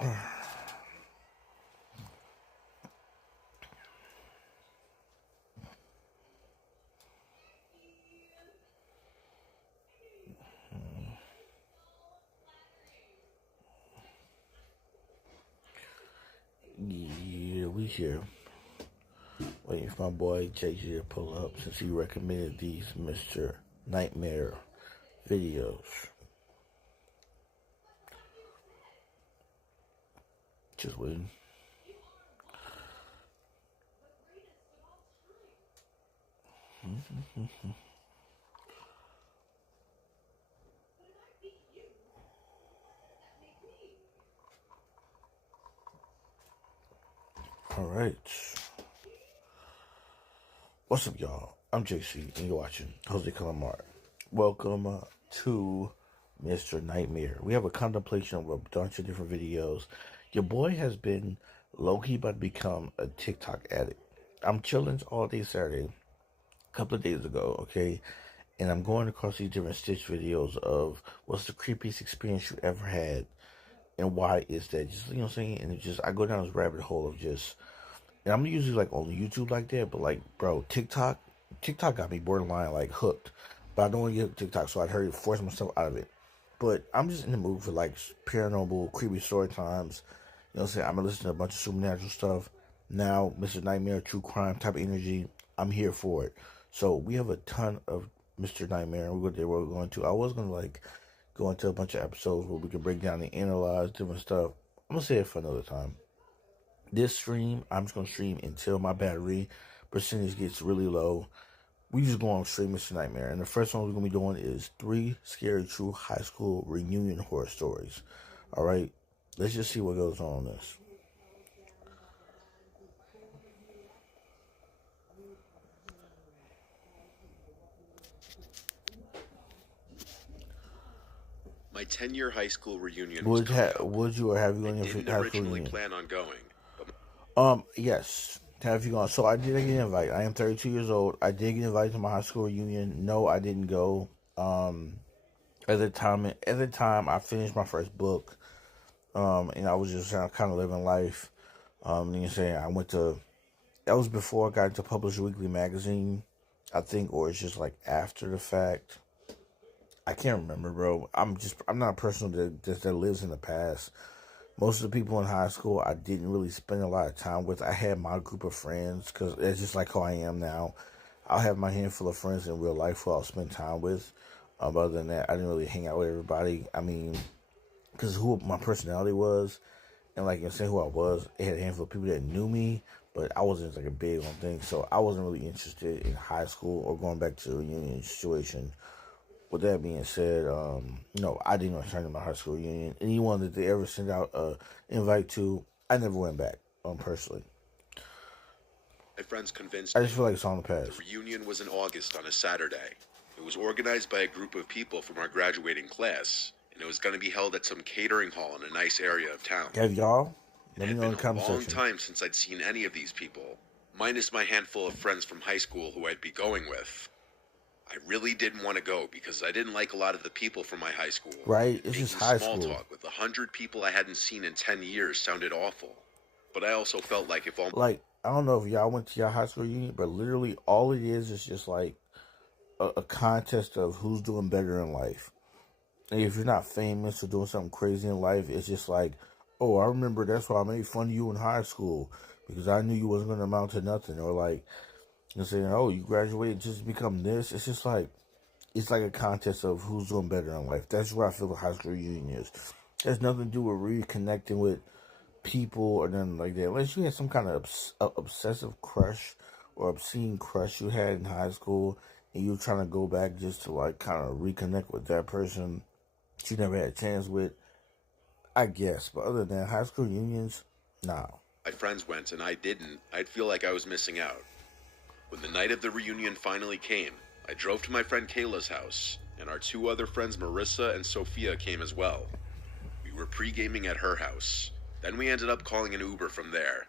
Yeah, we here. Waiting for my boy JJ to pull up since he recommended these Mr. Nightmare videos. Just waiting. All right. What's up, y'all? I'm JC, and you're watching Jose Calamar. Welcome to Mr. Nightmare. We have a contemplation of a bunch of different videos. Your boy has been low-key about to become a TikTok addict. I'm chilling all day Saturday, a couple of days ago, okay? And I'm going across these different Stitch videos of what's the creepiest experience you ever had and why is that? Just, you know what I'm saying? And it just, I go down this rabbit hole of just, and I'm usually like on YouTube like that, but like, bro, TikTok got me borderline like hooked. But I don't want to get TikTok, so I'd hurry force myself out of it. But I'm just in the mood for like paranormal, creepy story times. You know what I'm saying? I'm gonna listen to a bunch of supernatural stuff. Now, Mr. Nightmare, true crime type of energy. I'm here for it. So we have a ton of Mr. Nightmare, and we're going to. I was gonna like go into a bunch of episodes where we can break down and analyze different stuff. I'm gonna say it for another time. This stream, I'm just gonna stream until my battery percentage gets really low. We just go on stream Mr. Nightmare, and the first one we're gonna be doing is 3 scary true high school reunion horror stories. All right, let's just see what goes on this. My 10-year high school reunion was Would you or have you on your high school reunion? I didn't originally plan on going. Yes. Have you gone? So I did get an invite. I am 32 years old. I did get invited to my high school reunion. No, I didn't go. At the time, I finished my first book. And I was just kind of living life. You know, saying I went to. That was before I got into Publisher Weekly magazine, I think, or it's just like after the fact. I can't remember, bro. I'm not a person that lives in the past. Most of the people in high school, I didn't really spend a lot of time with. I had my group of friends because it's just like how I am now. I'll have my handful of friends in real life who I'll spend time with. Other than that, I didn't really hang out with everybody. I mean, because who my personality was, and like you saying who I was, it had a handful of people that knew me, but I wasn't like a big on thing. So I wasn't really interested in high school or going back to the reunion situation. With that being said, no, I didn't return to my high school reunion. Anyone that they ever sent out an invite to, I never went back, personally. My friends convinced I just feel like it's on the past. The reunion was in August on a Saturday. It was organized by a group of people from our graduating class, and it was going to be held at some catering hall in a nice area of town. Have y'all? It had been a long time since I'd seen any of these people, minus my handful of friends from high school who I'd be going with. I really didn't want to go because I didn't like a lot of the people from my high school. Right? It's just high school. Small talk with 100 people I hadn't seen in 10 years sounded awful. But I also felt like if all... Like, I don't know if y'all went to your high school reunion, but literally all it is just like a contest of who's doing better in life. And if you're not famous or doing something crazy in life, it's just like, oh, I remember that's why I made fun of you in high school because I knew you wasn't going to amount to nothing. Or like, and saying, oh, you graduated just to become this. It's just like, it's like a contest of who's doing better in life. That's where I feel the high school reunion is. It has nothing to do with reconnecting with people or nothing like that. Unless you had some kind of obsessive crush or obscene crush you had in high school and you were trying to go back just to like kind of reconnect with that person you never had a chance with, I guess. But other than that, high school reunions, nah. My friends went and I didn't. I'd feel like I was missing out. When the night of the reunion finally came, I drove to my friend Kayla's house, and our 2 other friends Marissa and Sophia came as well. We were pre-gaming at her house. Then we ended up calling an Uber from there.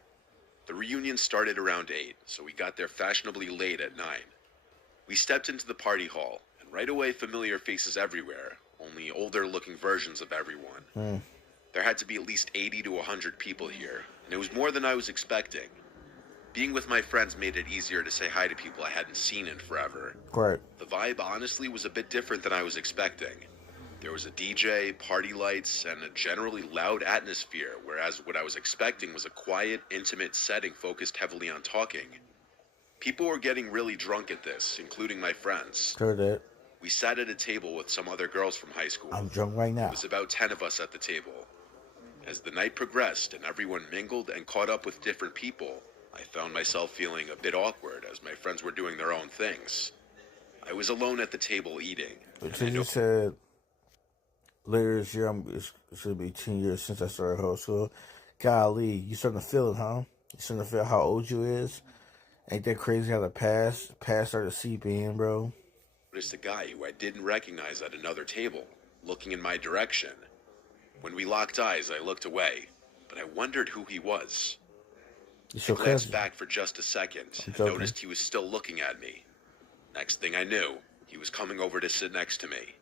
The reunion started around 8, so we got there fashionably late at 9. We stepped into the party hall, and right away familiar faces everywhere, only older-looking versions of everyone. There had to be at least 80 to 100 people here, and it was more than I was expecting. Being with my friends made it easier to say hi to people I hadn't seen in forever. Right. The vibe honestly was a bit different than I was expecting. There was a DJ, party lights, and a generally loud atmosphere, whereas what I was expecting was a quiet, intimate setting focused heavily on talking. People were getting really drunk at this, including my friends. Heard that. We sat at a table with some other girls from high school. I'm drunk right now. It was about 10 of us at the table. As the night progressed and everyone mingled and caught up with different people, I found myself feeling a bit awkward as my friends were doing their own things. I was alone at the table eating. But you said later this year, it's going to be 10 years since I started high school. Golly, you starting to feel it, huh? You starting to feel how old you is? Ain't that crazy how the past started to seep in, bro? Noticed a guy who I didn't recognize at another table, looking in my direction. When we locked eyes, I looked away, but I wondered who he was. I glanced back for just a second and noticed he was still looking at me. Next thing I knew, he was coming over to sit next to me.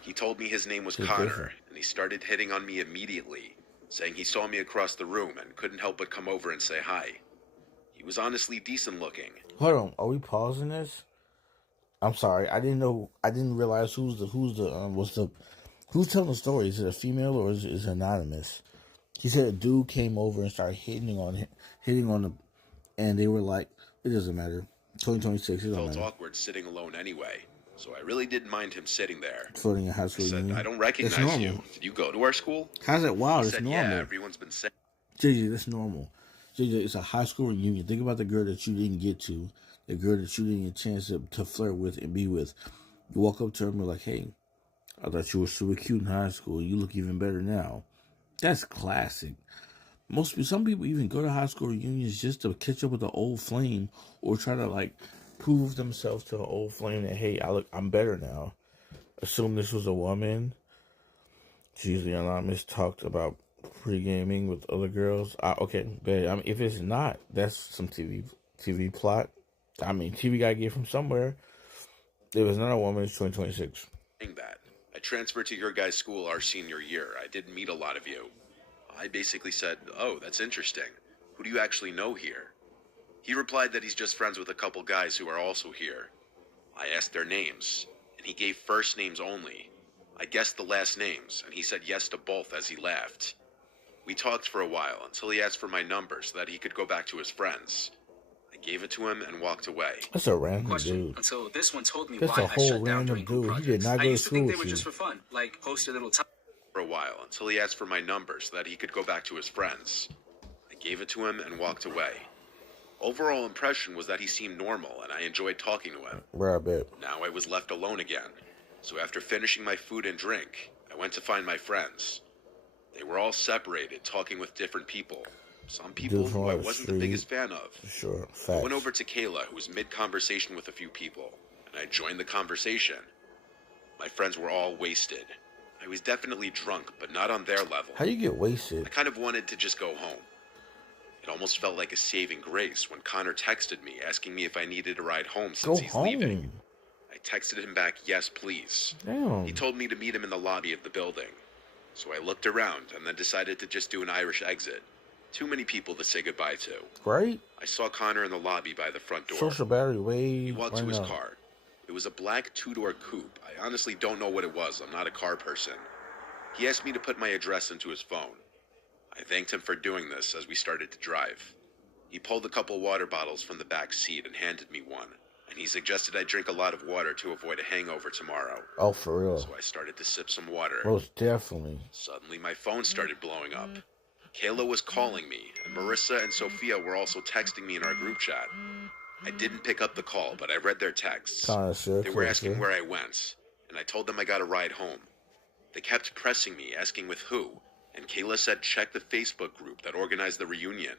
He told me his name was Connor, and he started hitting on me immediately, saying he saw me across the room and couldn't help but come over and say hi. He was honestly decent looking. Hold on, are we pausing this? I'm sorry, I didn't realize who's telling the story. Is it a female or is it anonymous? He said a dude came over and started hitting on the, and they were like, it doesn't matter. 2026, it don't matter. Felt awkward sitting alone anyway, so I really didn't mind him sitting there. Floating in high school. I said, I don't recognize you. Did you go to our school? How's that wild? He It's said, normal. yeah, everyone's been saying. JJ, that's normal. JJ, it's a high school reunion. Think about the girl that you didn't get to, the girl that you didn't get a chance to flirt with and be with. You walk up to her and be like, hey, I thought you were super cute in high school. You look even better now. That's classic. Some people even go to high school reunions just to catch up with the old flame or try to like prove themselves to an old flame that, hey, I'm better now. Assume this was a woman. She's usually anonymous, talked about pre-gaming with other girls. Okay, but I mean, if it's not, that's some TV plot. I mean, TV got to get from somewhere. It was not a woman. It's 2026. That I transferred to your guys' school our senior year. I didn't meet a lot of you. I basically said, oh, that's interesting. Who do you actually know here? He replied that he's just friends with a couple guys who are also here. I asked their names, and he gave first names only. I guessed the last names, and he said yes to both as he laughed. We talked for a while until he asked for my number so that he could go back to his friends. I gave it to him and walked away. That's a random dude. And so this one told me That's why a whole I shut down random during group dude. projects. He did not go I to used to school think they with were you. just for fun, like post a little time. For a while until he asked for my number so that he could go back to his friends. I gave it to him and walked away. Overall impression was that he seemed normal and I enjoyed talking to him. Where I bet. Now I was left alone again. So after finishing my food and drink, I went to find my friends. They were all separated, talking with different people. Some people who I wasn't the biggest fan of. Sure, facts. I went over to Kayla, who was mid-conversation with a few people, and I joined the conversation. My friends were all wasted. I was definitely drunk, but not on their level. How you get wasted? I kind of wanted to just go home. It almost felt like a saving grace when Connor texted me asking me if I needed a ride home since he's leaving. I texted him back, yes, please. Damn. He told me to meet him in the lobby of the building. So I looked around and then decided to just do an Irish exit. Too many people to say goodbye to. Right? I saw Connor in the lobby by the front door. Social battery way. He walked to his car. It was a black two-door coupe. I honestly don't know what it was. I'm not a car person. He asked me to put my address into his phone. I thanked him for doing this as we started to drive. He pulled a couple water bottles from the back seat and handed me one. And he suggested I drink a lot of water to avoid a hangover tomorrow. Oh, for real? So I started to sip some water. Most definitely. Suddenly my phone started blowing up. Kayla was calling me, and Marissa and Sophia were also texting me in our group chat. I didn't pick up the call, but I read their texts. They were asking where I went, and I told them I got a ride home. They kept pressing me, asking with who, and Kayla said check the Facebook group that organized the reunion.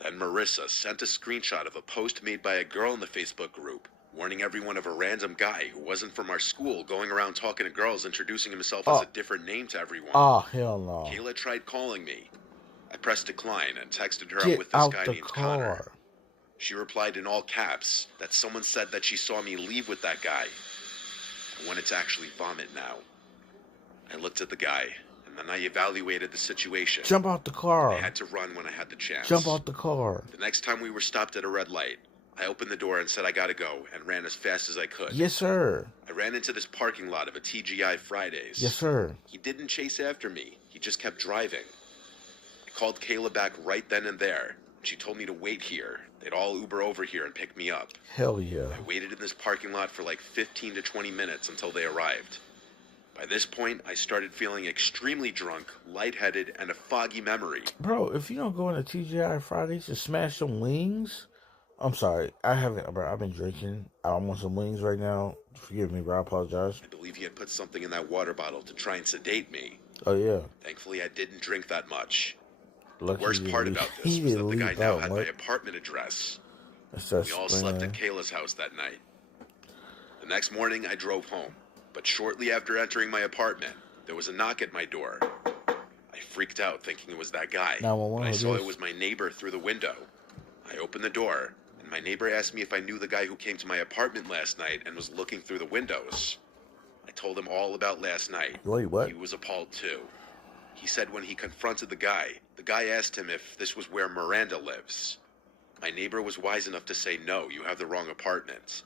Then Marissa sent a screenshot of a post made by a girl in the Facebook group, warning everyone of a random guy who wasn't from our school going around talking to girls, introducing himself as a different name to everyone. Oh, hell no. Kayla tried calling me. I pressed decline and texted her I'm with this guy named Connor. She replied in all caps that someone said that she saw me leave with that guy. I wanted to actually vomit now. I looked at the guy, and then I evaluated the situation. Jump out the car. I had to run when I had the chance. Jump out the car. The next time we were stopped at a red light, I opened the door and said I gotta go, and ran as fast as I could. Yes, sir. I ran into this parking lot of a TGI Fridays. Yes, sir. He didn't chase after me. He just kept driving. I called Kayla back right then and there. She told me to wait here. They'd all Uber over here and pick me up. Hell yeah. I waited in this parking lot for like 15 to 20 minutes until they arrived. By this point, I started feeling extremely drunk, lightheaded, and a foggy memory. Bro, if you don't go into TGI Fridays to smash some wings, I'm sorry. I haven't, bro. I've been drinking. I want some wings right now. Forgive me, bro. I apologize. I believe he had put something in that water bottle to try and sedate me. Oh, yeah. Thankfully, I didn't drink that much. Lucky The worst part about this was that the guy now had my apartment address. We all slept at Kayla's house that night. The next morning, I drove home. But shortly after entering my apartment, there was a knock at my door. I freaked out thinking it was that guy. But I saw it was my neighbor through the window. I opened the door, and my neighbor asked me if I knew the guy who came to my apartment last night and was looking through the windows. I told him all about last night. Wait, what? He was appalled too. He said when he confronted the guy asked him if this was where Miranda lives. My neighbor was wise enough to say, no, you have the wrong apartment.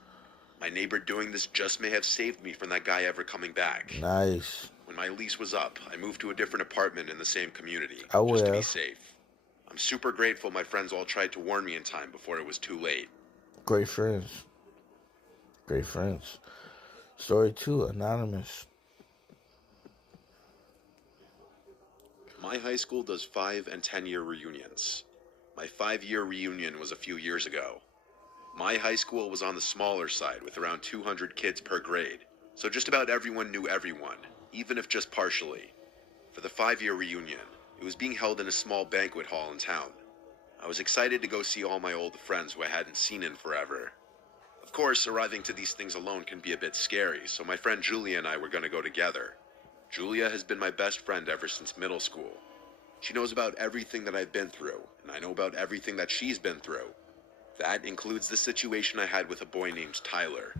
My neighbor doing this just may have saved me from that guy ever coming back. Nice. When my lease was up, I moved to a different apartment in the same community, I just to be safe. I'm super grateful my friends all tried to warn me in time before it was too late. Great friends. Great friends. Story 2, Anonymous. My high school does 5 and 10-year reunions. My 5-year reunion was a few years ago. My high school was on the smaller side with around 200 kids per grade, so just about everyone knew everyone, even if just partially. For the 5-year reunion, it was being held in a small banquet hall in town. I was excited to go see all my old friends who I hadn't seen in forever. Of course, arriving to these things alone can be a bit scary, so my friend Julia and I were going to go together. Julia has been my best friend ever since middle school. She knows about everything that I've been through, and I know about everything that she's been through. That includes the situation I had with a boy named Tyler.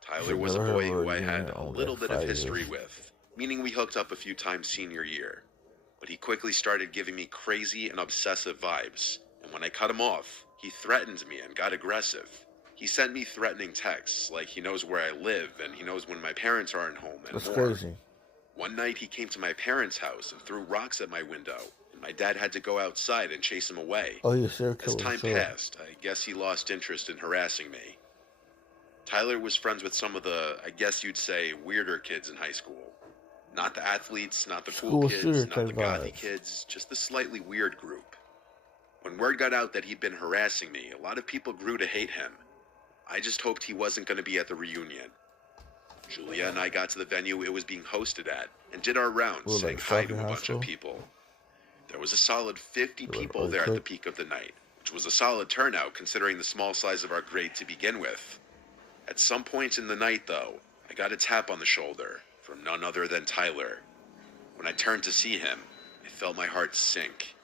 Tyler was a boy who I had a little bit of history with, meaning we hooked up a few times senior year. But he quickly started giving me crazy and obsessive vibes, and when I cut him off, he threatened me and got aggressive. He sent me threatening texts, like he knows where I live and he knows when my parents aren't home and That's more. crazy. One night he came to my parents' house and threw rocks at my window, and my dad had to go outside and chase him away. Oh, yeah, serial As killer. time passed, I guess he lost interest in harassing me. Tyler was friends with some of the, I guess you'd say, weirder kids in high school. Not the athletes, not the cool kids, not the gothy kids, just the slightly weird group. When word got out that he'd been harassing me, a lot of people grew to hate him. I just hoped he wasn't going to be at the reunion. Julia and I got to the venue it was being hosted at and did our rounds, saying hi to a bunch of people. There was a solid 50 people there at the peak of the night, which was a solid turnout considering the small size of our grade to begin with. At some point in the night, though, I got a tap on the shoulder from none other than Tyler. When I turned to see him, I felt my heart sink.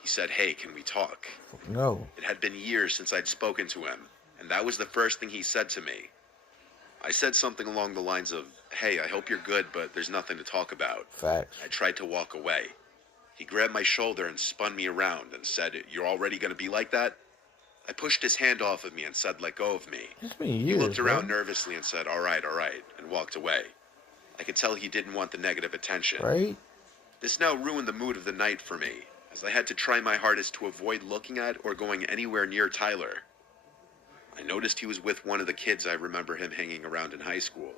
He said, "Hey, can we talk?" No. It had been years since I'd spoken to him, and that was the first thing he said to me. I said something along the lines of, "Hey, I hope you're good, but there's nothing to talk about." Facts. I tried to walk away. He grabbed my shoulder and spun me around and said, "You're already going to be like that?" I pushed his hand off of me and said, "Let go of me." It's been years, He looked around nervously and said, all right, and walked away. I could tell he didn't want the negative attention. Right? This now ruined the mood of the night for me, as I had to try my hardest to avoid looking at or going anywhere near Tyler. I noticed he was with one of the kids I remember him hanging around in high school.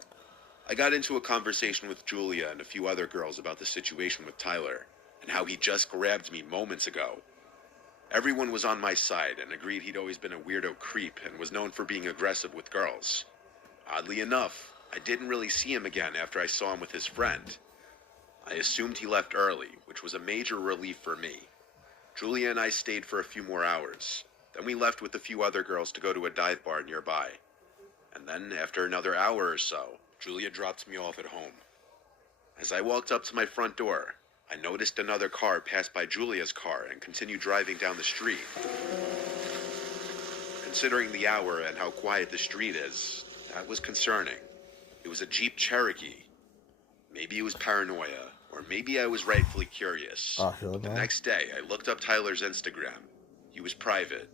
I got into a conversation with Julia and a few other girls about the situation with Tyler, and how he just grabbed me moments ago. Everyone was on my side and agreed he'd always been a weirdo creep and was known for being aggressive with girls. Oddly enough, I didn't really see him again after I saw him with his friend. I assumed he left early, which was a major relief for me. Julia and I stayed for a few more hours. Then we left with a few other girls to go to a dive bar nearby. And then, after another hour or so, Julia dropped me off at home. As I walked up to my front door, I noticed another car pass by Julia's car and continue driving down the street. Considering the hour and how quiet the street is, that was concerning. It was a Jeep Cherokee. Maybe it was paranoia, Or maybe I was rightfully curious. Hell The no. next day, I looked up Tyler's Instagram. He was private.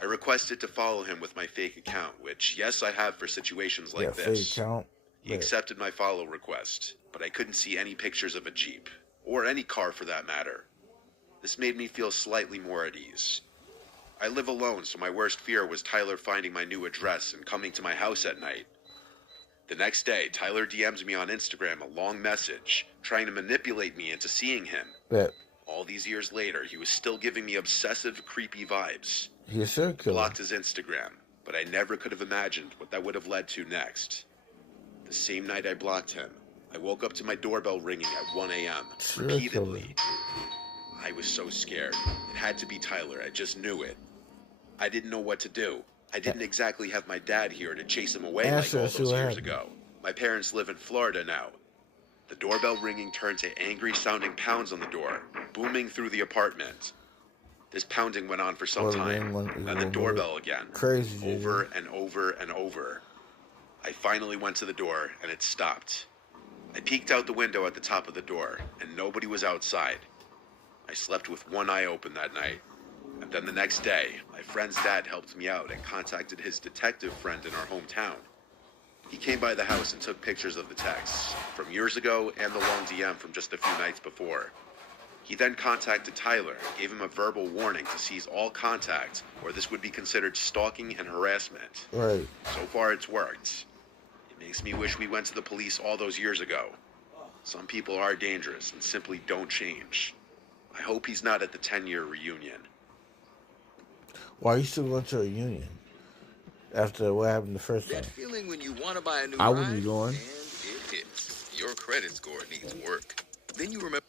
I requested to follow him with my fake account, which, yes, I have for situations like Fake this. account. He accepted my follow request, but I couldn't see any pictures of a Jeep, or any car for that matter. This made me feel slightly more at ease. I live alone, so my worst fear was Tyler finding my new address and coming to my house at night. The next day, Tyler DMs me on Instagram a long message, trying to manipulate me into seeing him. Bet. All these years later, he was still giving me obsessive, creepy vibes. He's a serial killer. Blocked his Instagram, but I never could have imagined what that would have led to next. The same night I blocked him, I woke up to my doorbell ringing at 1 a.m. repeatedly. I was so scared. It had to be Tyler. I just knew it. I didn't know what to do. I didn't exactly have my dad here to chase him away like all those years ago. My parents live in Florida now. The doorbell ringing turned to angry-sounding pounds on the door, booming through the apartment. This pounding went on for some time, and the doorbell again. Crazy. Over and over and over. I finally went to the door, and it stopped. I peeked out the window at the top of the door, and nobody was outside. I slept with one eye open that night. And then the next day, my friend's dad helped me out and contacted his detective friend in our hometown. He came by the house and took pictures of the texts from years ago and the long DM from just a few nights before. He then contacted Tyler and gave him a verbal warning to cease all contact, or this would be considered stalking and harassment. Right. So far, it's worked. It makes me wish we went to the police all those years ago. Some people are dangerous and simply don't change. I hope he's not at the 10-year reunion. Why are you still going to a reunion? After what happened the first time? That feeling when you want to buy a new I ride, wouldn't be going. and it hits. Your credit score needs work. Then you remember.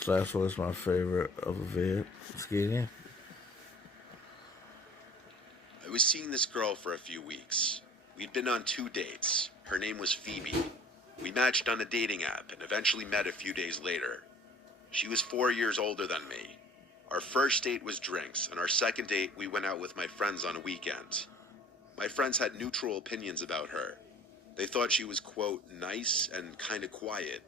So that's what's my favorite of a vid. Let's get in. I was seeing this girl for a few weeks. We'd been on 2 dates. Her name was Phoebe. We matched on a dating app and eventually met a few days later. She was 4 years older than me. Our first date was drinks, and our second date we went out with my friends on a weekend. My friends had neutral opinions about her. They thought she was, quote, nice and kinda quiet.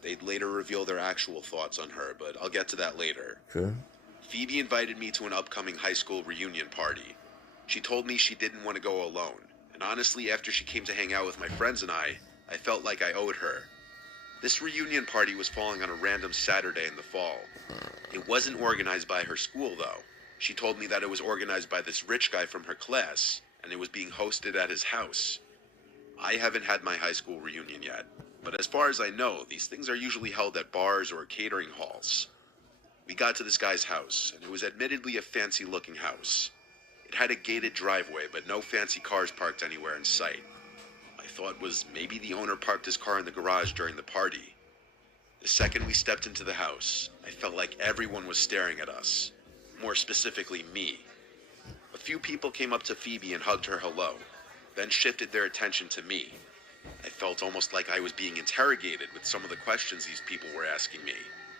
They'd later reveal their actual thoughts on her, but I'll get to that later. Okay. Phoebe invited me to an upcoming high school reunion party. She told me she didn't want to go alone, and honestly, after she came to hang out with my friends and I felt like I owed her. This reunion party was falling on a random Saturday in the fall. It wasn't organized by her school, though. She told me that it was organized by this rich guy from her class, and it was being hosted at his house. I haven't had my high school reunion yet, but as far as I know, these things are usually held at bars or catering halls. We got to this guy's house, and it was admittedly a fancy-looking house. It had a gated driveway, but no fancy cars parked anywhere in sight. I thought was maybe the owner parked his car in the garage during the party. The second we stepped into the house, I felt like everyone was staring at us. More specifically, me. A few people came up to Phoebe and hugged her hello, then shifted their attention to me. I felt almost like I was being interrogated with some of the questions these people were asking me.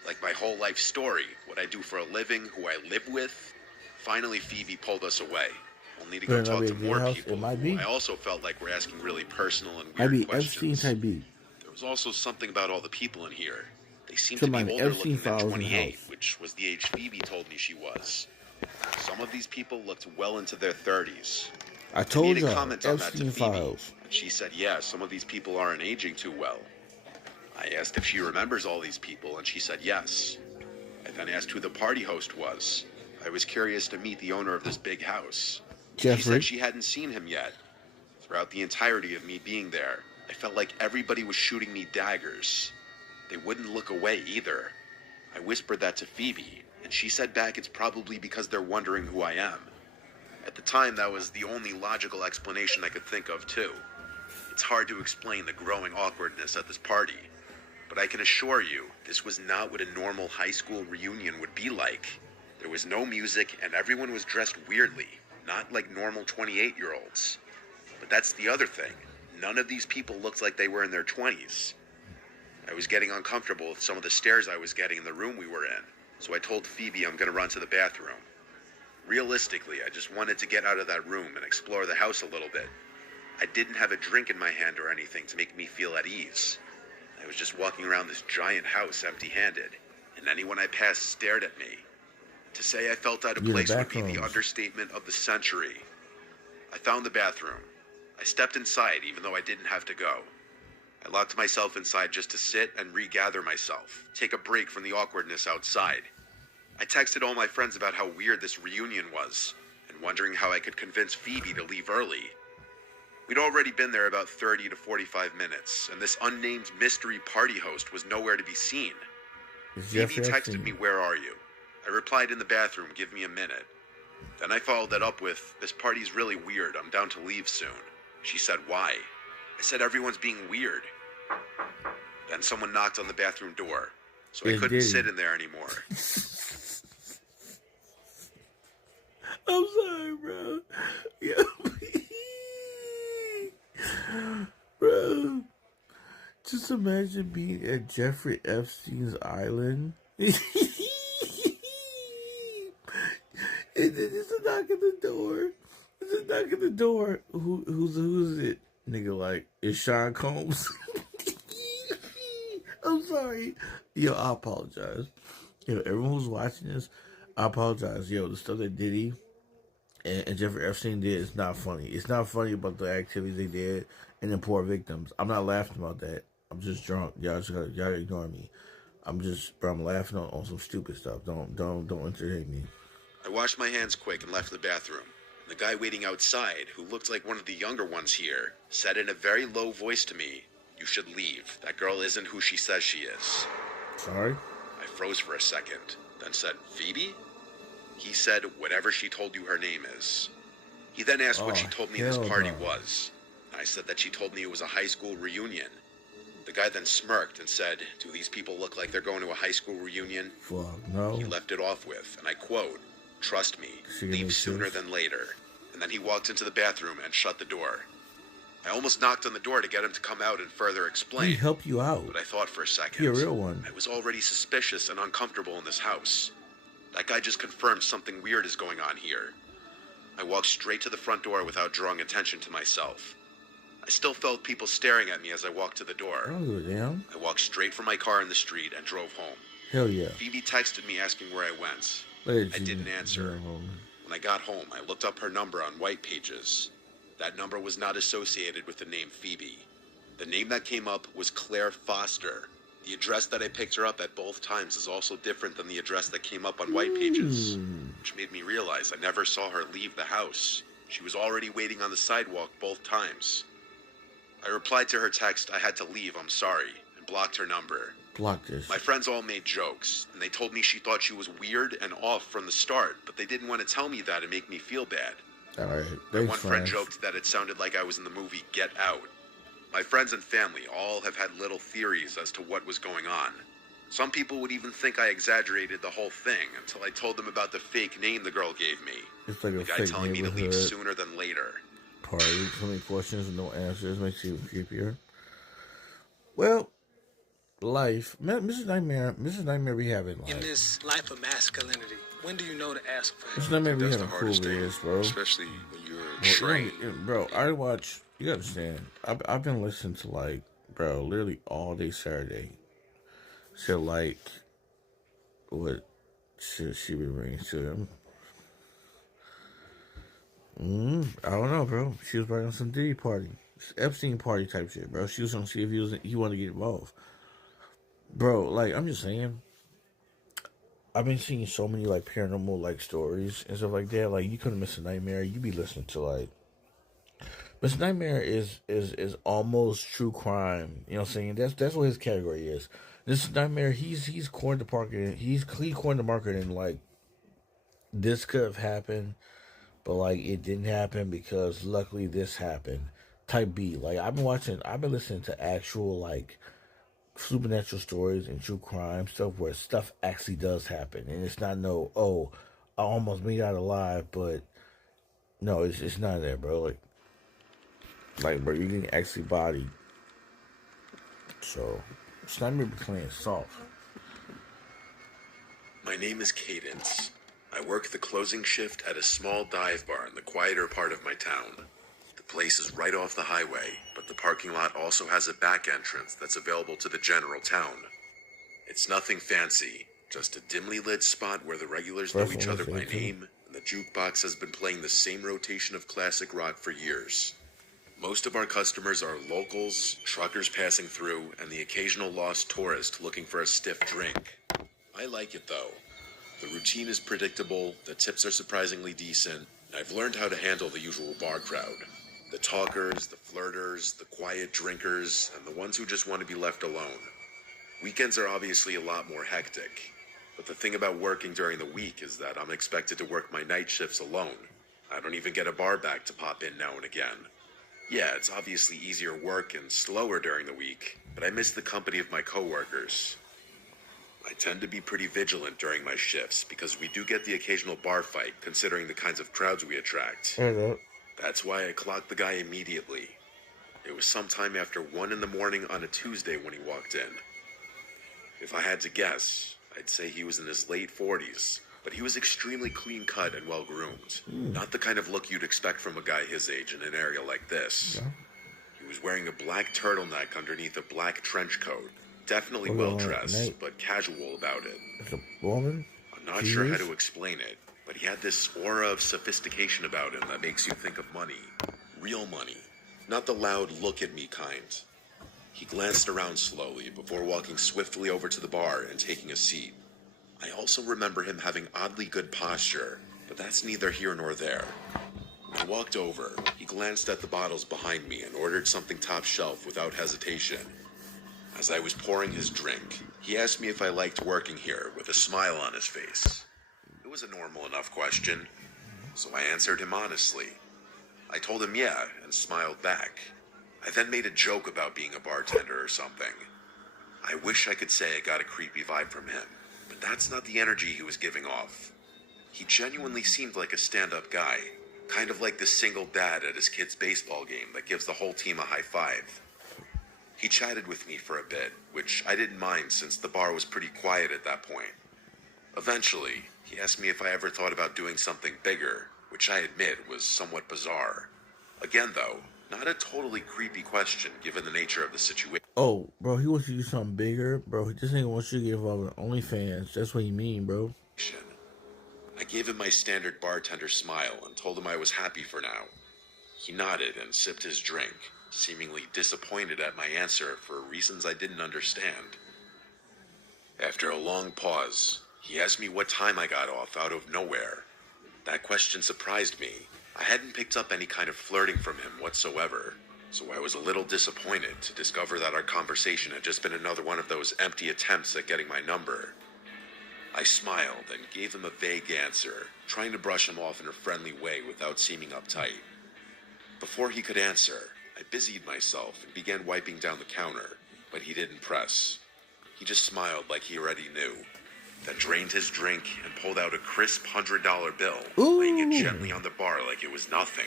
Like my whole life story, what I do for a living, who I live with. Finally, Phoebe pulled us away, only to go talk to more people. It might be. I also felt like we're asking really personal and Might weird be Epstein questions. type beat. There was also something about all the people in here. They seemed Come to on, be older Epstein looking than files in the 28, house. which was the age Phoebe told me she was. Some of these people looked well into their 30s. I I told made a y'all, comment on that to Epstein Phoebe, files. and she said, yeah, some of these people aren't aging too well. I asked if she remembers all these people, and she said yes. I then asked who the party host was. I was curious to meet the owner of this big house. She Jeffrey. said she hadn't seen him yet. Throughout the entirety of me being there, I felt like everybody was shooting me daggers. They wouldn't look away either. I whispered that to Phoebe, and she said back it's probably because they're wondering who I am. At the time, that was the only logical explanation I could think of, too. It's hard to explain the growing awkwardness at this party, but I can assure you, this was not what a normal high school reunion would be like. There was no music, and everyone was dressed weirdly, not like normal 28-year-olds. But that's the other thing. None of these people looked like they were in their 20s. I was getting uncomfortable with some of the stares I was getting in the room we were in, so I told Phoebe I'm going to run to the bathroom. Realistically, I just wanted to get out of that room and explore the house a little bit. I didn't have a drink in my hand or anything to make me feel at ease. I was just walking around this giant house empty-handed, and anyone I passed stared at me. To say I felt out of Yeah, the place would be the bathrooms. understatement of the century. I found the bathroom. I stepped inside even though I didn't have to go. I locked myself inside just to sit and regather myself, take a break from the awkwardness outside. I texted all my friends about how weird this reunion was, and wondering how I could convince Phoebe to leave early. We'd already been there about 30 to 45 minutes, and this unnamed mystery party host was nowhere to be seen. It's Phoebe Jeffrey texted Epstein. me, "Where are you?" I replied in the bathroom, "Give me a minute." Then I followed that up with, "This party's really weird, I'm down to leave soon." She said, "Why?" I said, "Everyone's being weird." Then someone knocked on the bathroom door, so I It's couldn't Diddy. sit in there anymore. I'm sorry, bro. Yo, bro. Just imagine being at Jeffrey Epstein's island. And then there's a knock at the door. There's a knock at the door. Who's it? Nigga, like, it's Sean Combs. I'm sorry. Yo, I apologize. Yo, everyone who's watching this, I apologize. Yo, the stuff that Diddy and Jeffrey Epstein did is not funny. It's not funny about the activities they did and the poor victims. I'm not laughing about that. I'm just drunk. Y'all ignore me. I'm laughing on some stupid stuff. Don't entertain me. I washed my hands quick and left the bathroom. The guy waiting outside, who looked like one of the younger ones here, said in a very low voice to me, "You should leave. That girl isn't who she says she is." Sorry? I froze for a second, then said, "Phoebe?" He said, "Whatever she told you her name is." He then asked what Oh, she told me this hell party no. was. I said that she told me it was a high school reunion. The guy then smirked and said, "Do these people look like they're going to a high school reunion?" Fuck, no. He left it off with, and I quote, "Trust me, She gonna leave make sooner sense? than later." And then he walked into the bathroom and shut the door. I almost knocked on the door to get him to come out and further He explain, help you out. but I thought for a second. He a real one. I was already suspicious and uncomfortable in this house. That guy just confirmed something weird is going on here. I walked straight to the front door without drawing attention to myself. I still felt people staring at me as I walked to the I door. don't give a damn. I walked straight from my car in the street and drove home. Hell yeah. Phoebe texted me asking where I went. Let I didn't answer. Yeah, When I got home, I looked up her number on White Pages. That number was not associated with the name Phoebe. The name that came up was Claire Foster. The address that I picked her up at both times is also different than the address that came up on White Pages, which made me realize I never saw her leave the house. She was already waiting on the sidewalk both times. I replied to her text, "I had to leave, I'm sorry," and blocked her number. Block this. My friends all made jokes, and they told me she thought she was weird and off from the start, but they didn't want to tell me that and make me feel bad. Alright. My Thanks, one friend friends. joked that it sounded like I was in the movie Get Out. My friends and family all have had little theories as to what was going on. Some people would even think I exaggerated the whole thing until I told them about the fake name the girl gave me. It's like a The guy fake telling me to leave neighborhood sooner than later. party. So many questions and no answers. Makes you creepier. Well, life. Mrs. Nightmare be having In life. this life of masculinity, when do you know to ask for help? Mrs. Nightmare be That's the having cool hardest thing, videos, bro. especially when you're Well, trained. bro, I watch. You gotta understand. I've been listening to like, bro, literally all day Saturday. So like, what should she be bringing to him? I don't know, bro. She was probably on some Diddy party, Epstein party type shit, bro. She was gonna see if he wanted to get involved, bro. Like, I'm just saying. I've been seeing so many like paranormal like stories and stuff like that. Like, you couldn't miss a nightmare. You be listening to like. Mr. Nightmare is almost true crime. You know what I'm saying? That's what his category is. This Nightmare, he's coined the market. He coined the market, and like, this could have happened, but like it didn't happen because luckily this happened. Type B. Like, I've been listening to actual like supernatural stories and true crime stuff where stuff actually does happen, and it's not I almost made out alive, but no, it's not that, bro. Like, bro, you're getting actually bodied. So, it's not even playing soft. My name is Cadence. I work the closing shift at a small dive bar in the quieter part of my town. The The place is right off the highway, but the parking lot also has a back entrance that's available to the general town. It's nothing fancy, just a dimly lit spot where the regulars know each other by name, and the jukebox has been playing the same rotation of classic rock for years. Most of our customers are locals, truckers passing through, and the occasional lost tourist looking for a stiff drink. I like it though. The routine is predictable, the tips are surprisingly decent, and I've learned how to handle the usual bar crowd. The talkers, the flirters, the quiet drinkers, and the ones who just want to be left alone. Weekends are obviously a lot more hectic, but the thing about working during the week is that I'm expected to work my night shifts alone. I don't even get a bar back to pop in now and again. Yeah, it's obviously easier work and slower during the week, but I miss the company of my coworkers. I tend to be pretty vigilant during my shifts because we do get the occasional bar fight considering the kinds of crowds we attract. That's why I clocked the guy immediately. It was sometime after 1 in the morning on a Tuesday when he walked in. If I had to guess, I'd say he was in his late 40s, but he was extremely clean-cut and well-groomed. Not the kind of look you'd expect from a guy his age in an area like this. He was wearing a black turtleneck underneath a black trench coat. Definitely well-dressed, but casual about it. It's a woman? I'm not sure how to explain it, but he had this aura of sophistication about him that makes you think of money. Real money. Not the loud look-at-me kind. He glanced around slowly before walking swiftly over to the bar and taking a seat. I also remember him having oddly good posture, but that's neither here nor there. When I walked over, he glanced at the bottles behind me and ordered something top shelf without hesitation. As I was pouring his drink, he asked me if I liked working here with a smile on his face. It was a normal enough question, so I answered him honestly. I told him yeah, and smiled back. I then made a joke about being a bartender or something. I wish I could say I got a creepy vibe from him, but that's not the energy he was giving off. He genuinely seemed like a stand-up guy, kind of like the single dad at his kid's baseball game that gives the whole team a high five. He chatted with me for a bit, which I didn't mind since the bar was pretty quiet at that point. Eventually, he asked me if I ever thought about doing something bigger, which I admit was somewhat bizarre. Again though, not a totally creepy question given the nature of the situation. Oh, bro, he wants you to do something bigger. Bro, this nigga wants you to get involved in OnlyFans. That's what he mean, bro. I gave him my standard bartender smile and told him I was happy for now. He nodded and sipped his drink, seemingly disappointed at my answer for reasons I didn't understand. After a long pause, he asked me what time I got off out of nowhere. That question surprised me. I hadn't picked up any kind of flirting from him whatsoever, so I was a little disappointed to discover that our conversation had just been another one of those empty attempts at getting my number. I smiled and gave him a vague answer, trying to brush him off in a friendly way without seeming uptight. Before he could answer, I busied myself and began wiping down the counter, but he didn't press. He just smiled like he already knew, then drained his drink and pulled out a crisp $100 bill, laying it gently on the bar like it was nothing.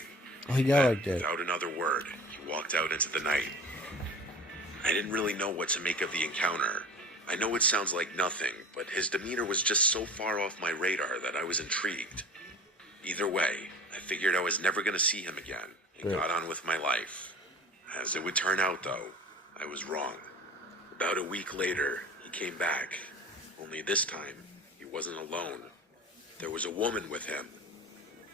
Oh, he got like that. Without another word, he walked out into the night. I didn't really know what to make of the encounter. I know it sounds like nothing, but his demeanor was just so far off my radar that I was intrigued. Either way, I figured I was never going to see him again, and got on with my life. As it would turn out, though, I was wrong. About a week later, he came back. Only this time, he wasn't alone. There was a woman with him.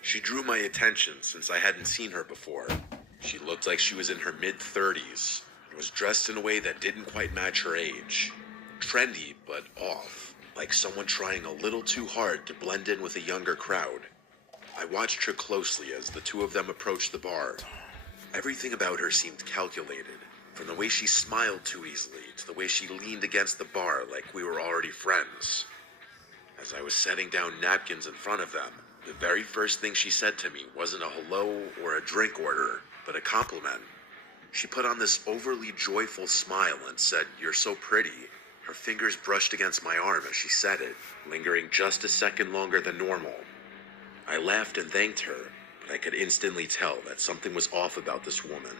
She drew my attention since I hadn't seen her before. She looked like she was in her mid-30s, and was dressed in a way that didn't quite match her age. Trendy, but off, like someone trying a little too hard to blend in with a younger crowd. I watched her closely as the two of them approached the bar. Everything about her seemed calculated, from the way she smiled too easily to the way she leaned against the bar like we were already friends. As I was setting down napkins in front of them, the very first thing she said to me wasn't a hello or a drink order, but a compliment. She put on this overly joyful smile and said, "You're so pretty." Her fingers brushed against my arm as she said it, lingering just a second longer than normal. I laughed and thanked her, but I could instantly tell that something was off about this woman.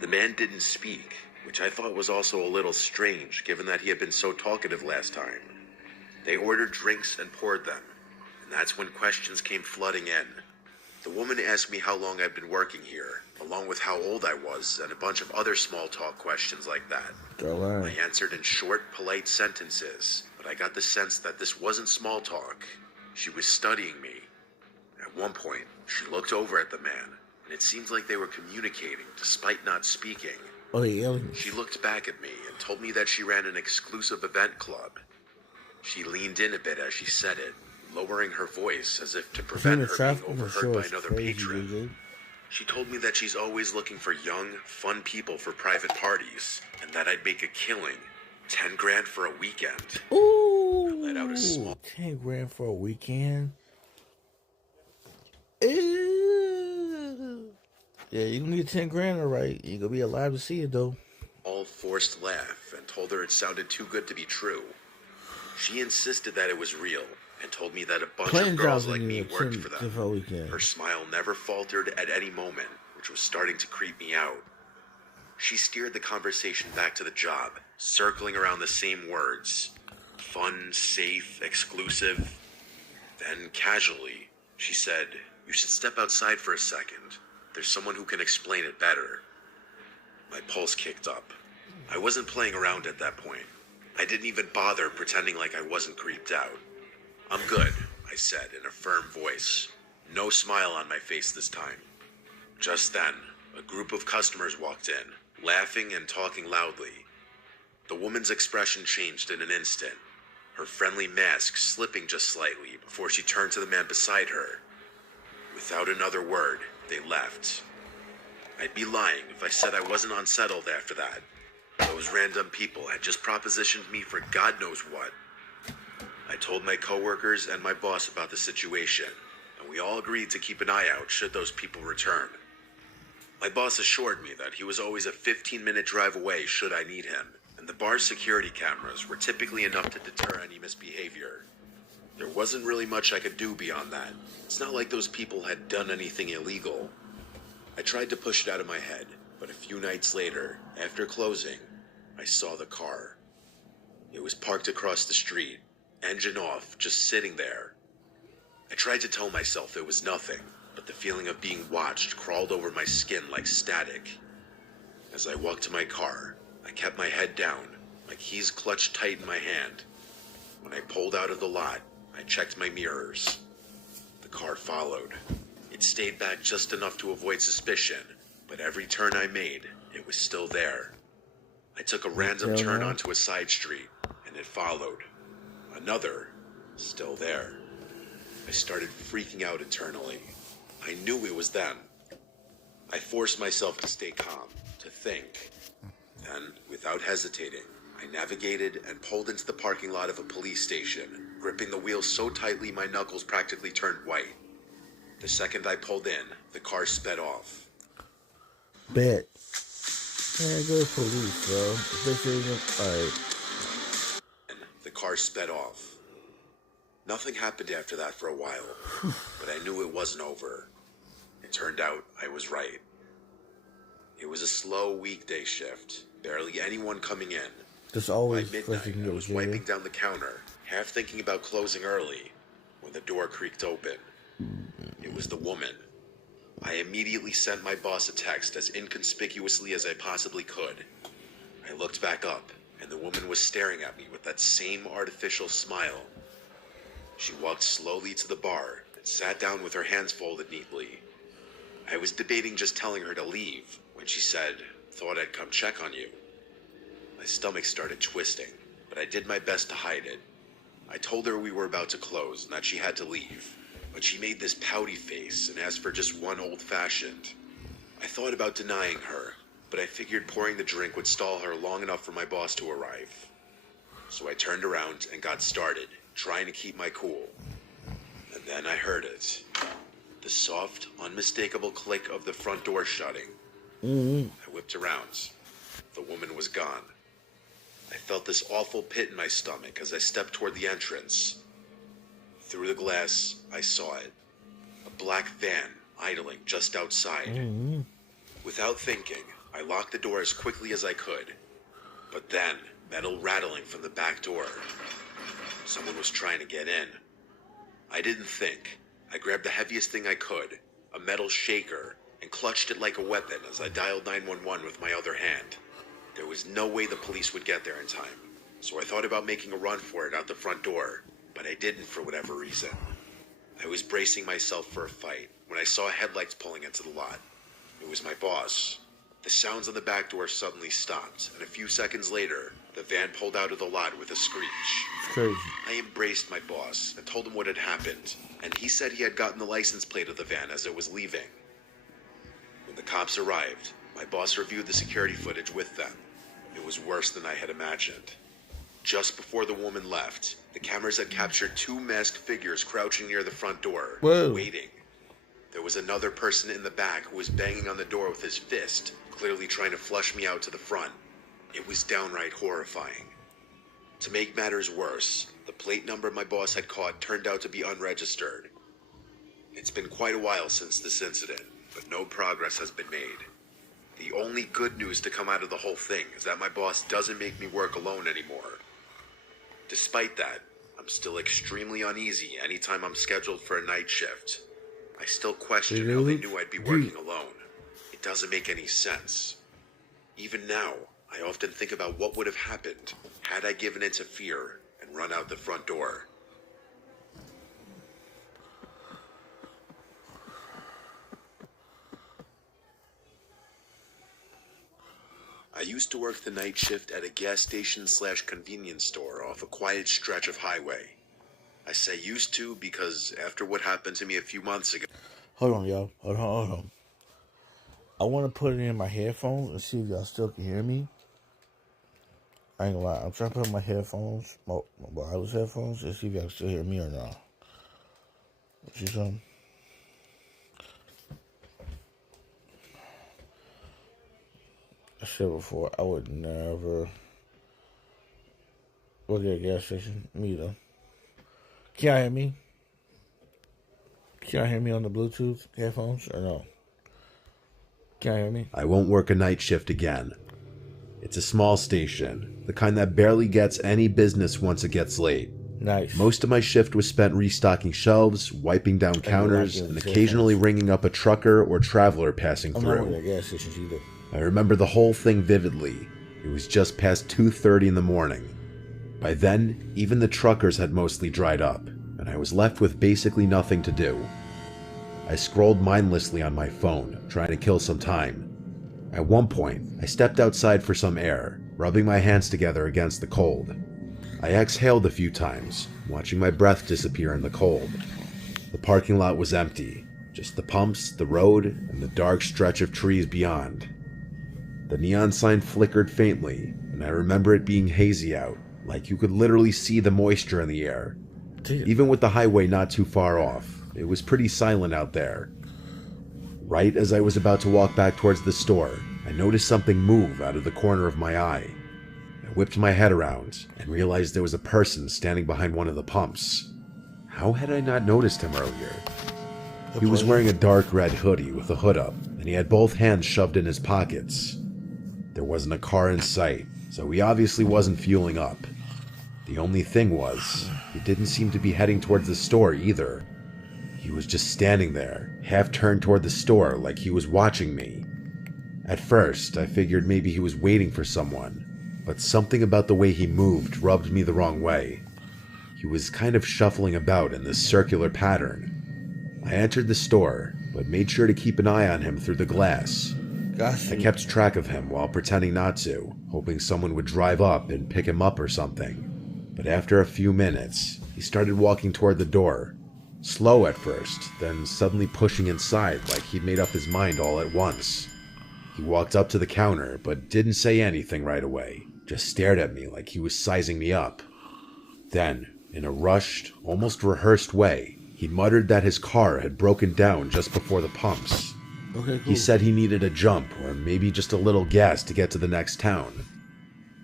The man didn't speak, which I thought was also a little strange given that he had been so talkative last time. They ordered drinks and poured them, and that's when questions came flooding in. The woman asked me how long I'd been working here, along with how old I was, and a bunch of other small talk questions like that. Girl, I answered in short, polite sentences, but I got the sense that this wasn't small talk. She was studying me. At one point, she looked over at the man, and it seemed like they were communicating despite not speaking. Oh, the aliens. She looked back at me and told me that she ran an exclusive event club. She leaned in a bit as she said it, lowering her voice as if to prevent her being overheard by another patron. She told me that she's always looking for young, fun people for private parties, and that I'd make a killing. 10 grand for a weekend. Ooh, I let out a small 10 grand for a weekend. Ew. Yeah, you gonna get 10 grand, all right. You gonna be alive to see it though. forced laugh and told her it sounded too good to be true. She insisted that it was real and told me that a bunch of girls like me worked for them. Her smile never faltered at any moment, which was starting to creep me out. She steered the conversation back to the job, circling around the same words. Fun, safe, exclusive. Then, casually, she said, "You should step outside for a second. There's someone who can explain it better." My pulse kicked up. I wasn't playing around at that point. I didn't even bother pretending like I wasn't creeped out. "I'm good," I said in a firm voice. No smile on my face this time. Just then, a group of customers walked in, laughing and talking loudly. The woman's expression changed in an instant, her friendly mask slipping just slightly before she turned to the man beside her. Without another word, they left. I'd be lying if I said I wasn't unsettled after that. Those random people had just propositioned me for God knows what. I told my coworkers and my boss about the situation, and we all agreed to keep an eye out should those people return. My boss assured me that he was always a 15-minute drive away should I need him, and the bar's security cameras were typically enough to deter any misbehavior. There wasn't really much I could do beyond that. It's not like those people had done anything illegal. I tried to push it out of my head, but a few nights later, after closing, I saw the car. It was parked across the street, engine off, just sitting there. I tried to tell myself it was nothing, but the feeling of being watched crawled over my skin like static. As I walked to my car, I kept my head down, my keys clutched tight in my hand. When I pulled out of the lot, I checked my mirrors. The car followed. It stayed back just enough to avoid suspicion, but every turn I made, it was still there. I took a random turn onto a side street, and it followed. Another, still there. I started freaking out internally. I knew it was them. I forced myself to stay calm, to think. Then, without hesitating, I navigated and pulled into the parking lot of a police station, gripping the wheel so tightly my knuckles practically turned white. The second I pulled in, the car sped off. Bet. Man, go to police, bro. Alright. The car sped off. Nothing happened after that for a while, but I knew it wasn't over. It turned out I was right. It was a slow weekday shift, barely anyone coming in. Just always by midnight, I was wiping down the counter, half thinking about closing early, when the door creaked open. It was the woman. I immediately sent my boss a text as inconspicuously as I possibly could. I looked back up, and the woman was staring at me with that same artificial smile. She walked slowly to the bar and sat down with her hands folded neatly. I was debating just telling her to leave when she said, "Thought I'd come check on you." My stomach started twisting, but I did my best to hide it. I told her we were about to close and that she had to leave, but she made this pouty face and asked for just one old-fashioned. I thought about denying her, but I figured pouring the drink would stall her long enough for my boss to arrive. So I turned around and got started, trying to keep my cool. And then I heard it. The soft, unmistakable click of the front door shutting. I whipped around. The woman was gone. I felt this awful pit in my stomach as I stepped toward the entrance. Through the glass, I saw it. A black van idling just outside. Without thinking, I locked the door as quickly as I could. But then, metal rattling from the back door. Someone was trying to get in. I didn't think. I grabbed the heaviest thing I could, a metal shaker, and clutched it like a weapon as I dialed 911 with my other hand. There was no way the police would get there in time, so I thought about making a run for it out the front door, but I didn't for whatever reason. I was bracing myself for a fight when I saw headlights pulling into the lot. It was my boss. The sounds on the back door suddenly stopped, and a few seconds later, the van pulled out of the lot with a screech. It's crazy. I embraced my boss and told him what had happened, and he said he had gotten the license plate of the van as it was leaving. When the cops arrived, my boss reviewed the security footage with them. It was worse than I had imagined. Just before the woman left, the cameras had captured two masked figures crouching near the front door, waiting. There was another person in the back who was banging on the door with his fist, clearly trying to flush me out to the front. It was downright horrifying. To make matters worse, the plate number my boss had caught turned out to be unregistered. It's been quite a while since this incident, but no progress has been made. The only good news to come out of the whole thing is that my boss doesn't make me work alone anymore. Despite that, I'm still extremely uneasy anytime I'm scheduled for a night shift. I still question how they knew I'd be working alone. It doesn't make any sense. Even now, I often think about what would have happened had I given in to fear and run out the front door. I used to work the night shift at a gas station / convenience store off a quiet stretch of highway. I say used to because after what happened to me a few months ago... Hold on, y'all. Hold on. I want to put it in my headphones and see if y'all still can hear me. I ain't gonna lie. I'm trying to put in my headphones, my wireless headphones, and see if y'all can still hear me or not. See something? I said before, I would never work at a gas station. Me though. Can y'all hear me? Can y'all hear me on the Bluetooth headphones or no? Can y'all hear me? I won't work a night shift again. It's a small station, the kind that barely gets any business once it gets late. Nice. Most of my shift was spent restocking shelves, wiping down counters, and occasionally ringing up a trucker or traveler passing I'm not working through. at gas stations either. I remember the whole thing vividly. It was just past 2:30 in the morning. By then, even the truckers had mostly dried up, and I was left with basically nothing to do. I scrolled mindlessly on my phone, trying to kill some time. At one point, I stepped outside for some air, rubbing my hands together against the cold. I exhaled a few times, watching my breath disappear in the cold. The parking lot was empty, just the pumps, the road, and the dark stretch of trees beyond. The neon sign flickered faintly, and I remember it being hazy out, like you could literally see the moisture in the air. Damn. Even with the highway not too far off, it was pretty silent out there. Right as I was about to walk back towards the store, I noticed something move out of the corner of my eye. I whipped my head around and realized there was a person standing behind one of the pumps. How had I not noticed him earlier? He was wearing a dark red hoodie with a hood up, and he had both hands shoved in his pockets. There wasn't a car in sight, so he obviously wasn't fueling up. The only thing was, he didn't seem to be heading towards the store either. He was just standing there, half turned toward the store like he was watching me. At first, I figured maybe he was waiting for someone, but something about the way he moved rubbed me the wrong way. He was kind of shuffling about in this circular pattern. I entered the store, but made sure to keep an eye on him through the glass. I kept track of him while pretending not to, hoping someone would drive up and pick him up or something. But after a few minutes, he started walking toward the door. Slow at first, then suddenly pushing inside like he'd made up his mind all at once. He walked up to the counter, but didn't say anything right away, just stared at me like he was sizing me up. Then, in a rushed, almost rehearsed way, he muttered that his car had broken down just before the pumps. Okay, cool. He said he needed a jump, or maybe just a little gas to get to the next town.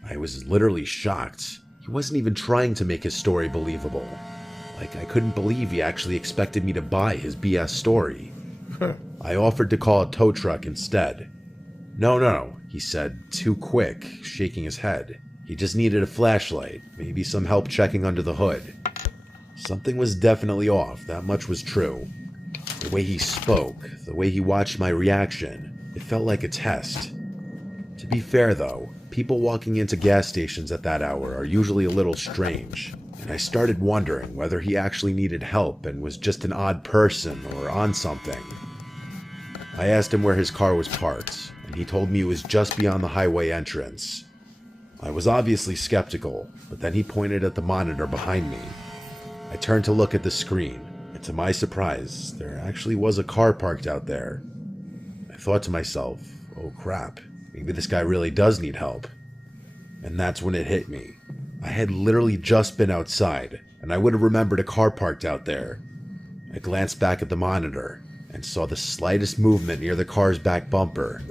I was literally shocked. He wasn't even trying to make his story believable. Like, I couldn't believe he actually expected me to buy his BS story. I offered to call a tow truck instead. No, he said, too quick, shaking his head. He just needed a flashlight, maybe some help checking under the hood. Something was definitely off, that much was true. The way he spoke, the way he watched my reaction, it felt like a test. To be fair though, people walking into gas stations at that hour are usually a little strange, and I started wondering whether he actually needed help and was just an odd person or on something. I asked him where his car was parked, and he told me it was just beyond the highway entrance. I was obviously skeptical, but then he pointed at the monitor behind me. I turned to look at the screen, and to my surprise, there actually was a car parked out there. I thought to myself, oh crap, maybe this guy really does need help. And that's when it hit me. I had literally just been outside, and I would have remembered a car parked out there. I glanced back at the monitor, and saw the slightest movement near the car's back bumper.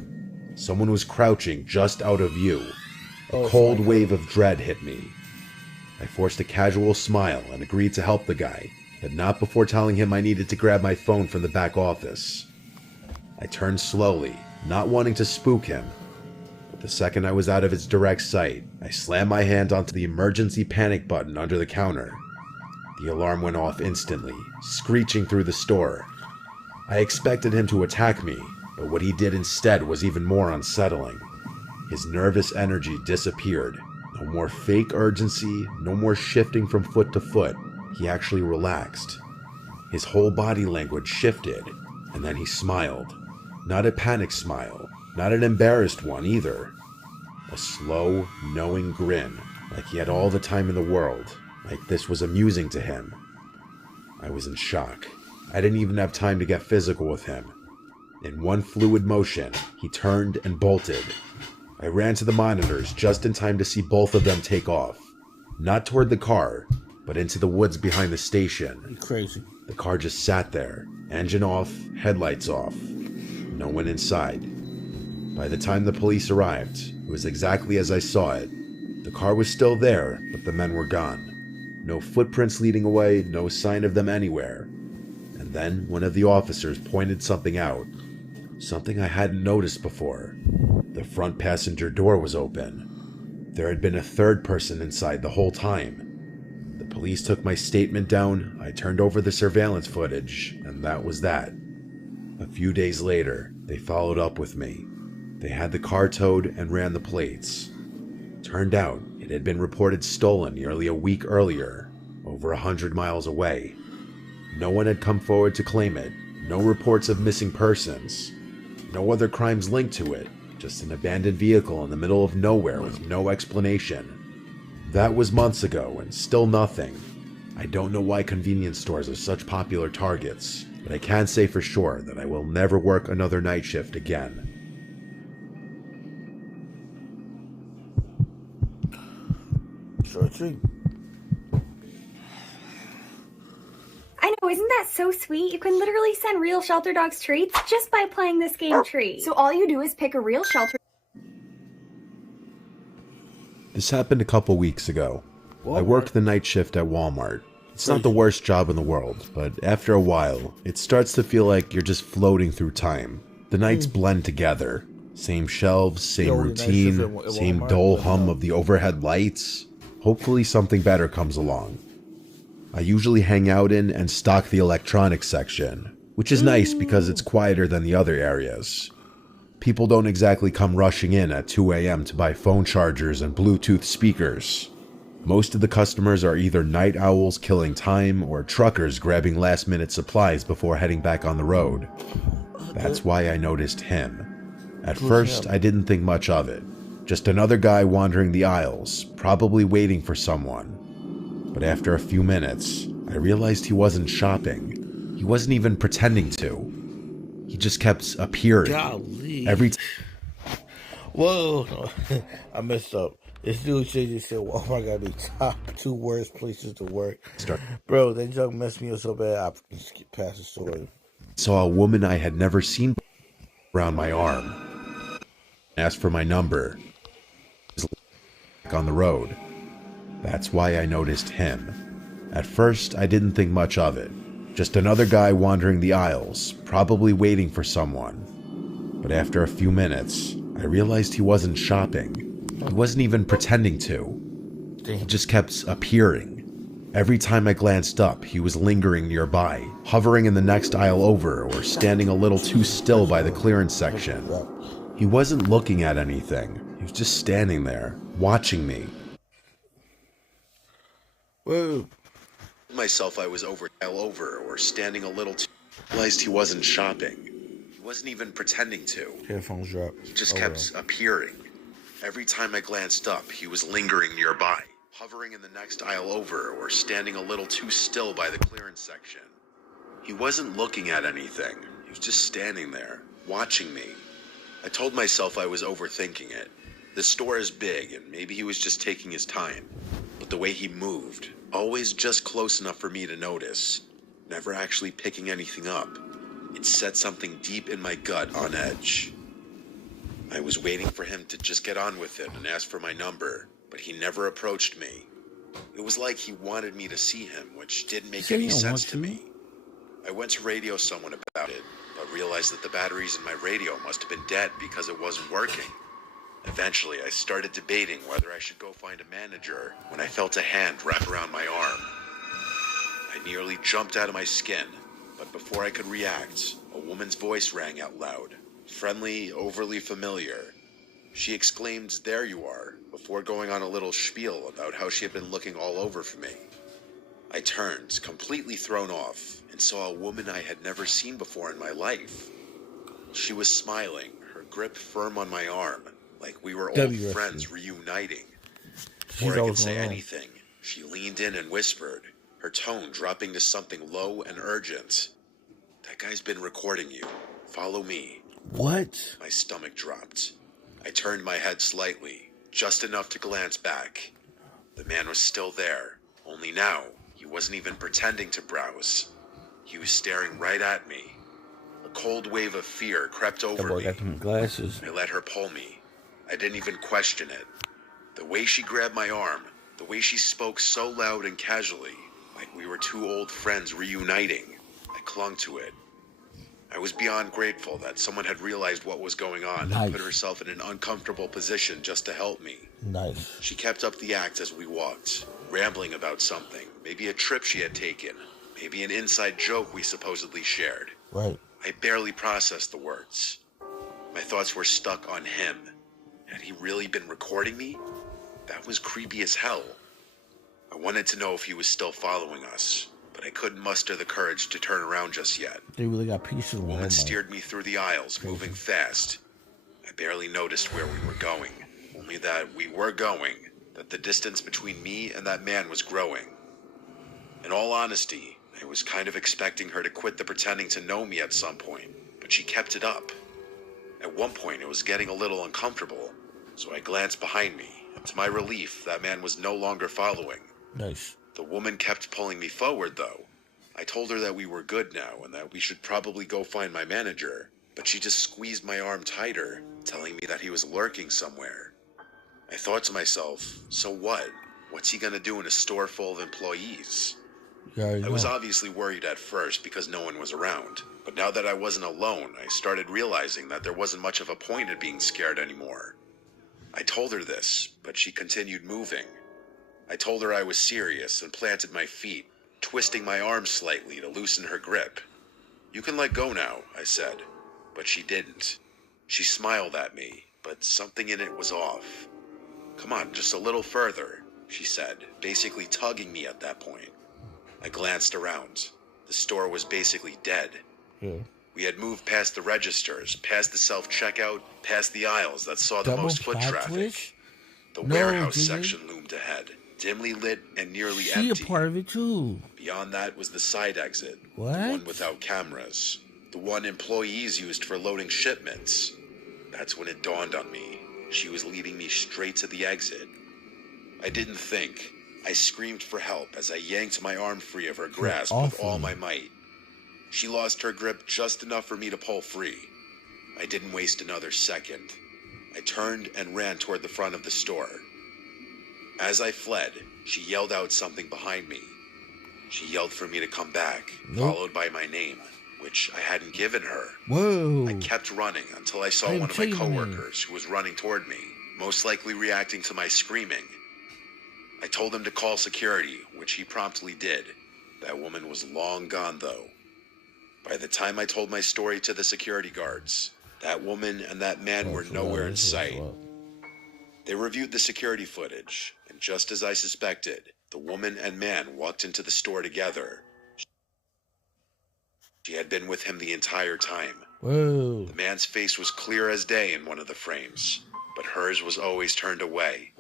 Someone was crouching just out of view. A cold wave of dread hit me. I forced a casual smile and agreed to help the guy, but not before telling him I needed to grab my phone from the back office. I turned slowly, not wanting to spook him, but the second I was out of its direct sight, I slammed my hand onto the emergency panic button under the counter. The alarm went off instantly, screeching through the store. I expected him to attack me, but what he did instead was even more unsettling. His nervous energy disappeared. No more fake urgency, no more shifting from foot to foot. He actually relaxed. His whole body language shifted, and then he smiled. Not a panic smile, not an embarrassed one either. A slow, knowing grin, like he had all the time in the world, like this was amusing to him. I was in shock. I didn't even have time to get physical with him. In one fluid motion, he turned and bolted. I ran to the monitors just in time to see both of them take off. Not toward the car, but into the woods behind the station. You crazy. The car just sat there, engine off, headlights off. No one inside. By the time the police arrived, it was exactly as I saw it. The car was still there, but the men were gone. No footprints leading away, no sign of them anywhere. And then one of the officers pointed something out. Something I hadn't noticed before. The front passenger door was open. There had been a third person inside the whole time. The police took my statement down, I turned over the surveillance footage, and that was that. A few days later, they followed up with me. They had the car towed and ran the plates. Turned out, it had been reported stolen nearly a week earlier, over 100 miles away. No one had come forward to claim it, no reports of missing persons, no other crimes linked to it, just an abandoned vehicle in the middle of nowhere with no explanation. That was months ago and still nothing. I don't know why convenience stores are such popular targets, but I can say for sure that I will never work another night shift again. Sure thing. I know, isn't that so sweet? You can literally send real shelter dogs treats just by playing this game Treat. So all you do is pick a real shelter. This happened a couple weeks ago. I worked the night shift at Walmart. It's not the worst job in the world, but after a while, it starts to feel like you're just floating through time. The nights blend together. Same shelves, same routine, same dull hum of the overhead lights. Hopefully something better comes along. I usually hang out in and stock the electronics section, which is nice because it's quieter than the other areas. People don't exactly come rushing in at 2 a.m. to buy phone chargers and Bluetooth speakers. Most of the customers are either night owls killing time or truckers grabbing last-minute supplies before heading back on the road. That's why I noticed him. At first, I didn't think much of it. Just another guy wandering the aisles, probably waiting for someone. But after a few minutes, I realized he wasn't shopping. He wasn't even pretending to. He just kept appearing. Golly. Every time. Whoa. I messed up. This dude said, oh my god, the top 2 worst places to work. Bro, that junk messed me up so bad, I skipped past the story. Saw a woman I had never seen around my arm. Asked for my number. On the road. That's why I noticed him. At first, I didn't think much of it. Just another guy wandering the aisles, probably waiting for someone. But after a few minutes, I realized he wasn't shopping. He wasn't even pretending to. He just kept appearing. Every time I glanced up, he was lingering nearby, hovering in the next aisle over or standing a little too still by the clearance section. He wasn't looking at anything. He was just standing there, watching me. Whoa. Myself, I was over or standing a little too. Realized he wasn't shopping. He wasn't even pretending to. Headphones drop. He just kept appearing. Every time I glanced up, he was lingering nearby, hovering in the next aisle over or standing a little too still by the clearance section. He wasn't looking at anything. He was just standing there, watching me. I told myself I was overthinking it. The store is big and maybe he was just taking his time. But the way he moved, always just close enough for me to notice, never actually picking anything up, it set something deep in my gut on edge. I was waiting for him to just get on with it and ask for my number, but he never approached me. It was like he wanted me to see him, which didn't make any sense to me. I went to radio someone about it, but realized that the batteries in my radio must have been dead because it wasn't working. Eventually, I started debating whether I should go find a manager when I felt a hand wrap around my arm. I nearly jumped out of my skin, but before I could react, a woman's voice rang out loud, friendly, overly familiar. She exclaimed, "There you are," before going on a little spiel about how she had been looking all over for me. I turned, completely thrown off, and saw a woman I had never seen before in my life. She was smiling, her grip firm on my arm, like we were old friends reuniting. Before I could say anything, she leaned in and whispered, her tone dropping to something low and urgent. "That guy's been recording you. Follow me." What? My stomach dropped. I turned my head slightly, just enough to glance back. The man was still there, only now he wasn't even pretending to browse. He was staring right at me. A cold wave of fear crept over me. Got them glasses. I let her pull me. I didn't even question it. The way she grabbed my arm, the way she spoke so loud and casually, like we were two old friends reuniting, I clung to it. I was beyond grateful that someone had realized what was going on and put herself in an uncomfortable position just to help me. Nice. She kept up the act as we walked, rambling about something, maybe a trip she had taken, maybe an inside joke we supposedly shared. Right. I barely processed the words. My thoughts were stuck on him. Had he really been recording me? That was creepy as hell. I wanted to know if he was still following us, but I couldn't muster the courage to turn around just yet. They really got pieces of The woman steered me through the aisles, moving fast. I barely noticed where we were going, only that we were going, that the distance between me and that man was growing. In all honesty, I was kind of expecting her to quit the pretending to know me at some point, but she kept it up. At one point, it was getting a little uncomfortable, so I glanced behind me, and to my relief, that man was no longer following. Nice. The woman kept pulling me forward, though. I told her that we were good now and that we should probably go find my manager, but she just squeezed my arm tighter, telling me that he was lurking somewhere. I thought to myself, so what? What's he gonna do in a store full of employees? I was obviously worried at first because no one was around, but now that I wasn't alone, I started realizing that there wasn't much of a point in being scared anymore. I told her this, but she continued moving. I told her I was serious and planted my feet, twisting my arm slightly to loosen her grip. "You can let go now," I said, but she didn't. She smiled at me, but something in it was off. "Come on, just a little further," she said, basically tugging me at that point. I glanced around. The store was basically dead. Yeah. We had moved past the registers, past the self-checkout, past the aisles that saw the most foot traffic. The warehouse section loomed ahead, dimly lit and nearly empty. She a part of it too. Beyond that was the side exit, What? the one without cameras, the one employees used for loading shipments. That's when it dawned on me. She was leading me straight to the exit. I didn't think. I screamed for help as I yanked my arm free of her grasp with all my might. She lost her grip just enough for me to pull free. I didn't waste another second. I turned and ran toward the front of the store. As I fled, she yelled out something behind me. She yelled for me to come back, followed by my name, which I hadn't given her. Whoa. I kept running until I saw one of my coworkers who was running toward me, most likely reacting to my screaming. I told him to call security, which he promptly did. That woman was long gone, though. By the time I told my story to the security guards, that woman and that man were nowhere in sight. They reviewed the security footage, and just as I suspected, the woman and man walked into the store together. She had been with him the entire time. Whoa. The man's face was clear as day in one of the frames, but hers was always turned away.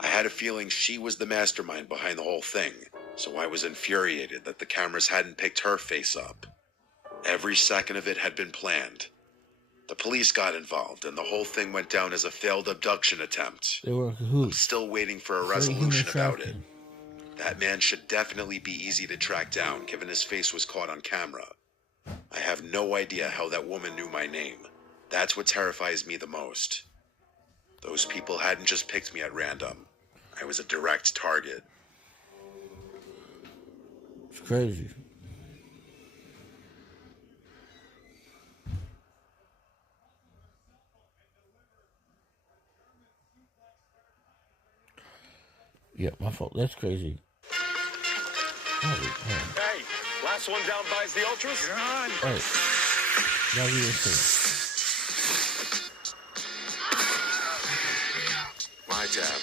I had a feeling she was the mastermind behind the whole thing, so I was infuriated that the cameras hadn't picked her face up. Every second of it had been planned. The police got involved, and the whole thing went down as a failed abduction attempt. They were in I'm cahoots. still waiting for a So resolution human about it. trafficking. That man should definitely be easy to track down, given his face was caught on camera. I have no idea how that woman knew my name. That's what terrifies me the most. Those people hadn't just picked me at random. I was a direct target. It's crazy. Yeah, my fault. That's crazy. Holy man. Hey, last one down buys the Ultras? You're on. Hey, now we just My tab.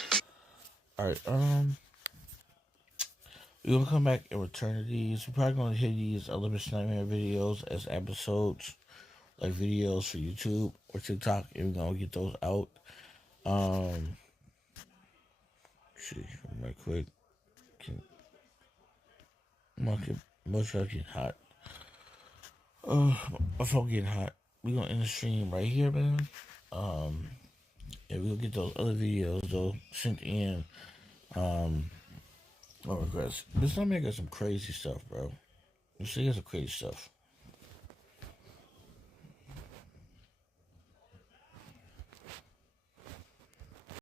Alright, we're gonna come back and return to these. We're probably gonna hit these Olympus Nightmare videos as episodes, like videos for YouTube or TikTok, and we're gonna get those out. See, right quick. My truck getting hot. My phone getting hot. We're gonna end the stream right here, man. Yeah, we'll get those other videos though sent in. No regrets. This time I got some crazy stuff, bro. You see, got some crazy stuff.